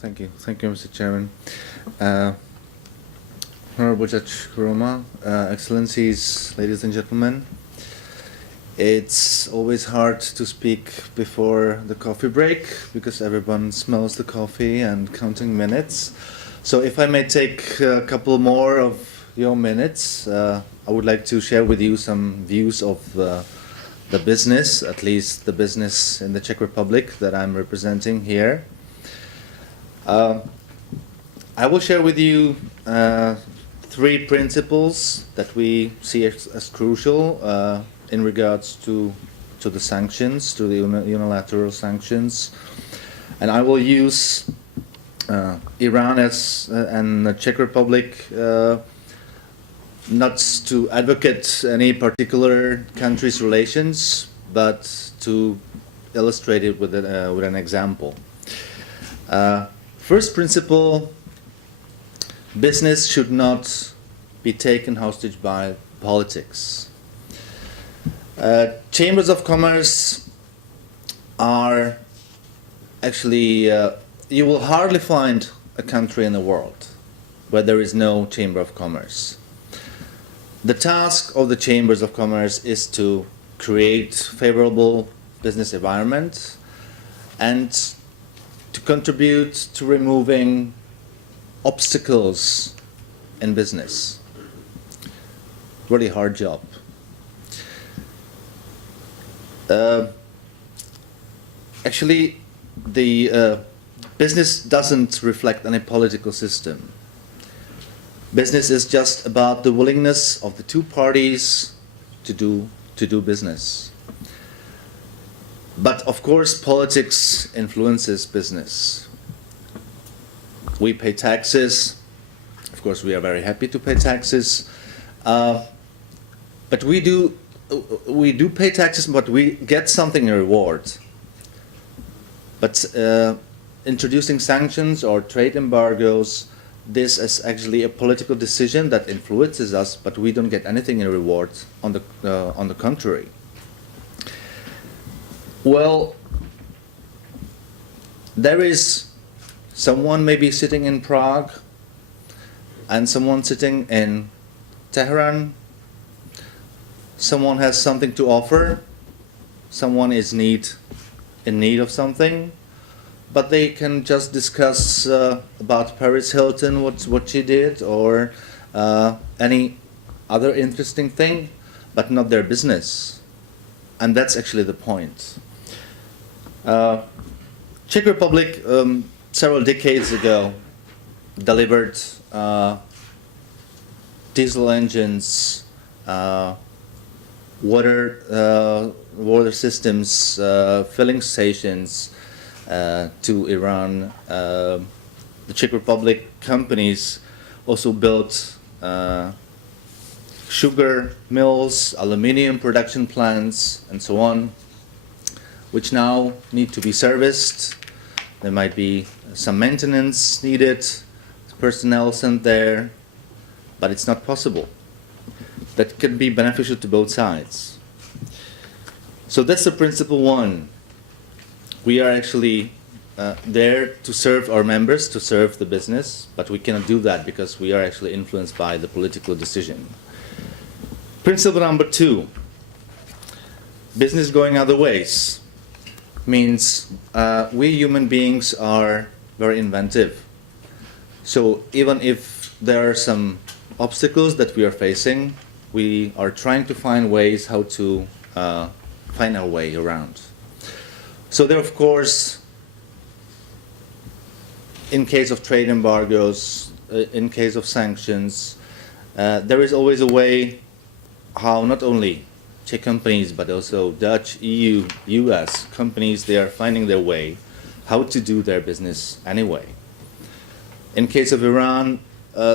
Thank you. Thank you, Mr. Chairman. Honorable Judge Kuroma, Excellencies, ladies and gentlemen. It's always hard to speak before the coffee break because everyone smells the coffee and counting minutes. So if I may take a couple more of your minutes, I would like to share with you some views of the business, at least the business in the Czech Republic that I'm representing here. I will share with you three principles that we see as crucial in regards to the sanctions, to the unilateral sanctions. And I will use Iran and the Czech Republic not to advocate any particular country's relations, but to illustrate it with an example. First principle, business should not be taken hostage by politics. Chambers of commerce are actually, you will hardly find a country in the world where there is no chamber of commerce. The task of the chambers of commerce is to create favorable business environment and to contribute to removing obstacles in business. Really hard job. Actually, the business doesn't reflect any political system. Business is just about the willingness of the two parties to do business. But of course, politics influences business. We pay taxes. Of course, we are very happy to pay taxes. But we do pay taxes, but we get something in reward. But introducing sanctions or trade embargoes, this is actually a political decision that influences us, but we don't get anything in reward. On the contrary. Well, there is someone maybe sitting in Prague and someone sitting in Tehran. Someone has something to offer. Someone is in need of something, but they can just discuss about Paris Hilton, what she did, or any other interesting thing, but not their business. And that's actually the point. Czech Republic several decades ago delivered diesel engines, water systems, filling stations to Iran. The Czech Republic companies also built sugar mills, aluminium production plants, and so on, which now need to be serviced. There might be some maintenance needed, personnel sent there, but it's not possible. That can be beneficial to both sides. So that's the principle one. We are actually there to serve our members, to serve the business, but we cannot do that because we are actually influenced by the political decision. Principle number two, business going other ways, means we human beings are very inventive. So even if there are some obstacles that we are facing, we are trying to find ways how to find our way around. So there, of course, in case of trade embargoes, in case of sanctions, there is always a way how not only Czech companies, but also Dutch, EU, US companies, they are finding their way how to do their business anyway. In case of Iran,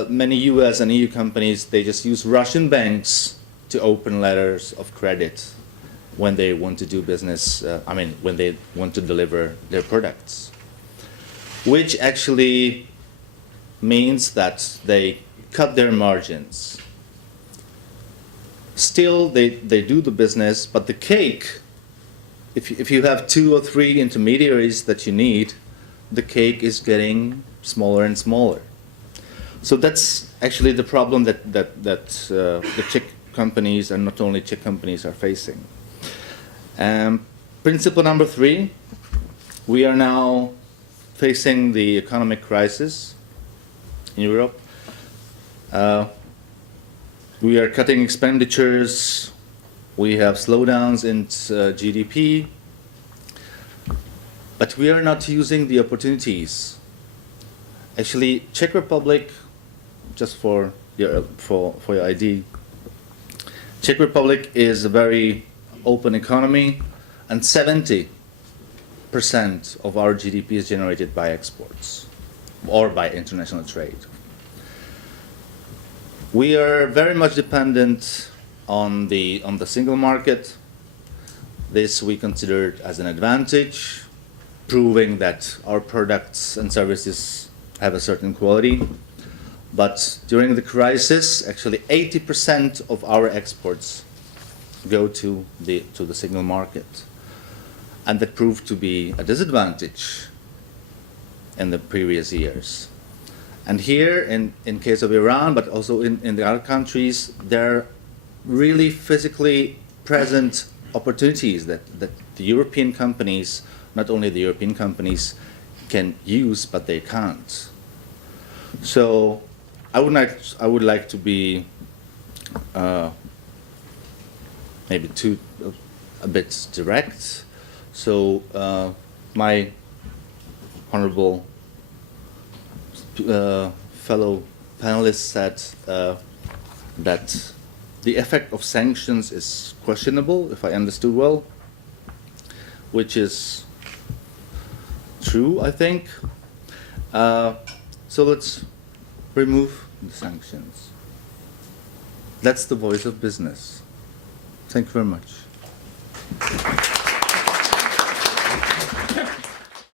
many US and EU companies, they just use Russian banks to open letters of credit when they want to do business, when they want to deliver their products. Which actually means that they cut their margins. Still, they do the business, but the cake, if you have 2 or 3 intermediaries that you need, the cake is getting smaller and smaller. So that's actually the problem that the Czech companies, and not only Czech companies, are facing. Principle number 3, we are now facing the economic crisis in Europe. We are cutting expenditures, we have slowdowns in GDP, but we are not using the opportunities. Actually, Czech Republic, just for your ID, Czech Republic is a very open economy, and 70% of our GDP is generated by exports or by international trade. We are very much dependent on the single market. This we considered as an advantage, proving that our products and services have a certain quality. But during the crisis, actually 80% of our exports go to the single market. And that proved to be a disadvantage in the previous years. And here, in case of Iran, but also in the other countries, there are really physically present opportunities that the European companies, not only the European companies, can use, but they can't. So I would like to be maybe a bit direct. So my honorable fellow panelists said that the effect of sanctions is questionable, if I understood well, which is true, I think. So let's remove the sanctions. That's the voice of business. Thank you very much.